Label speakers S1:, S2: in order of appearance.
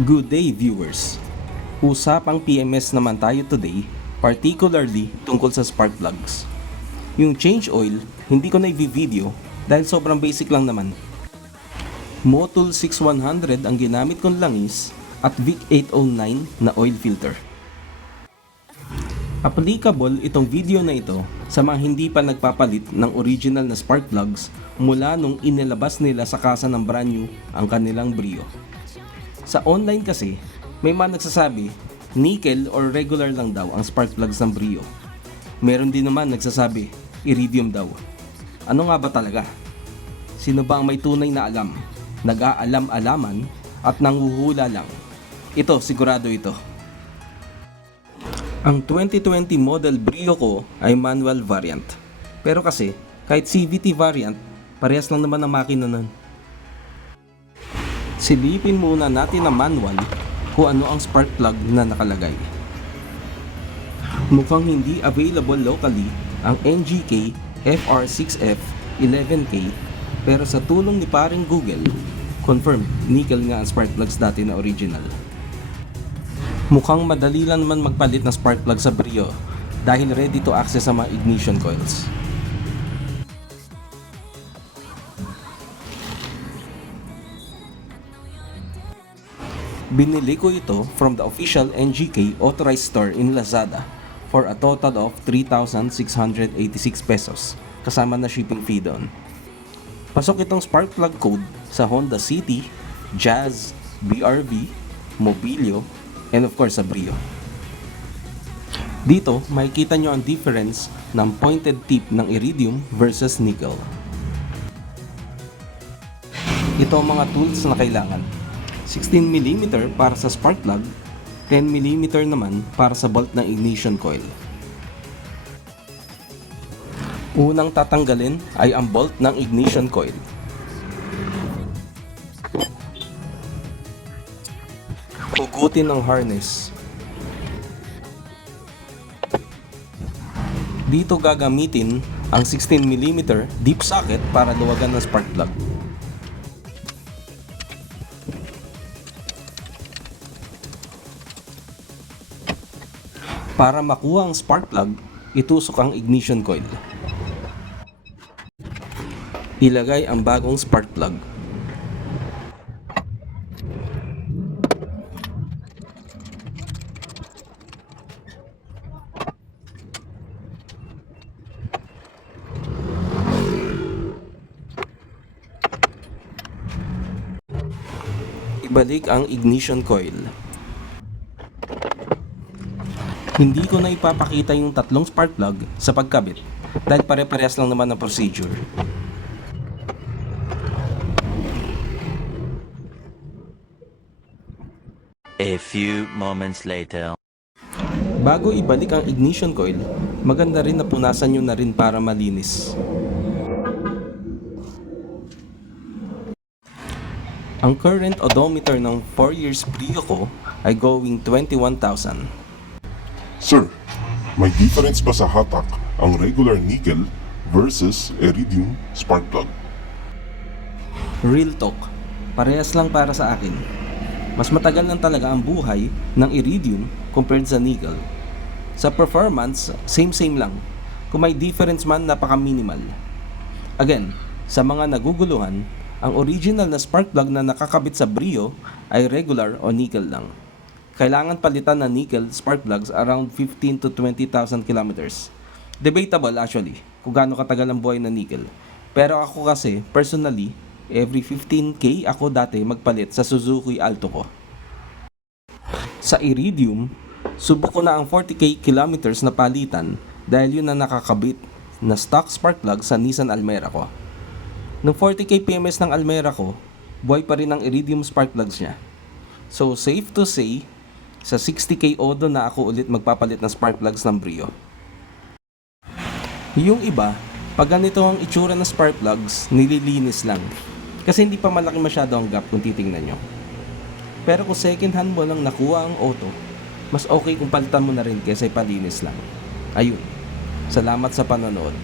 S1: Good day viewers! Usapang PMS naman tayo today, particularly tungkol sa spark plugs. Yung change oil, hindi ko na i-video dahil sobrang basic lang naman. Motul 6100 ang ginamit kong langis at Vic 809 na oil filter. Applicable itong video na ito sa mga hindi pa nagpapalit ng original na spark plugs mula nung inilabas nila sa kasa ng brand new ang kanilang Brio. Sa online kasi, may mga nagsasabi, nickel or regular lang daw ang spark plugs ng Brio. Meron din naman nagsasabi, iridium daw. Ano nga ba talaga? Sino ba ang may tunay na alam? Nag-aalam-alaman at nanghuhula lang. Ito, sigurado ito. Ang 2020 model Brio ko ay manual variant. Pero kasi, kahit CVT variant, parehas lang naman ang makina nun. Silipin muna natin ang manual kung ano ang spark plug na nakalagay. Mukhang hindi available locally ang NGK FR6F 11K pero sa tulong ni paring Google, confirm nickel nga ang spark plugs dati na original. Mukhang madali lang naman magpalit ng spark plug sa Brio dahil ready to access sa mga ignition coils. Binili ko ito from the official NGK authorized store in Lazada for a total of 3,686 pesos kasama na shipping fee doon. Pasok itong spark plug code sa Honda City, Jazz, BRV, Mobilio, and of course sa Brio. Dito, makikita nyo ang difference ng pointed tip ng iridium versus nickel. Ito ang mga tools na kailangan. 16mm para sa spark plug, 10mm naman para sa bolt ng ignition coil. Unang tatanggalin ay ang bolt ng ignition coil. Hugutin ang harness. Dito gagamitin ang 16mm deep socket para luwagan ng spark plug. Para makuha ang spark plug, itusok ang ignition coil. Ilagay ang bagong spark plug. Ibalik ang ignition coil. Hindi ko na ipapakita yung tatlong spark plug sa pagkabit dahil pare-parehas lang naman ang procedure.
S2: A few moments later.
S1: Bago ibalik ang ignition coil, maganda rin na punasan nyo na rin para malinis. Ang current odometer ng 4 years Brio ko ay going 21,000.
S3: Sir, may difference ba sa hatak ang regular nickel versus iridium spark plug?
S1: Real talk, parehas lang para sa akin. Mas matagal lang talaga ang buhay ng iridium compared sa nickel. Sa performance, same-same lang. Kung may difference man, napaka-minimal. Again, sa mga naguguluhan, ang original na spark plug na nakakabit sa Brio ay regular o nickel lang. Kailangan palitan ng nickel spark plugs around 15 to 20,000 kilometers. Debatable actually kung gaano katagal ang buhay ng nickel. Pero ako kasi, personally, every 15k ako dati magpalit sa Suzuki Alto ko. Sa Iridium, subok ko na ang 40k kilometers na palitan dahil yun na nakakabit na stock spark plug sa Nissan Almera ko. Nung 40k PMS ng Almera ko, buhay pa rin ang Iridium spark plugs niya. So safe to say, sa 60k Odo na ako ulit magpapalit ng spark plugs ng Brio. Yung iba, pag ganito ang itsura ng spark plugs, nililinis lang. Kasi hindi pa malaki masyado ang gap kung titingnan nyo. Pero kung second hand mo lang nakuha ang auto, mas okay kung palitan mo na rin kaysa ipalinis lang. Ayun. Salamat sa panonood.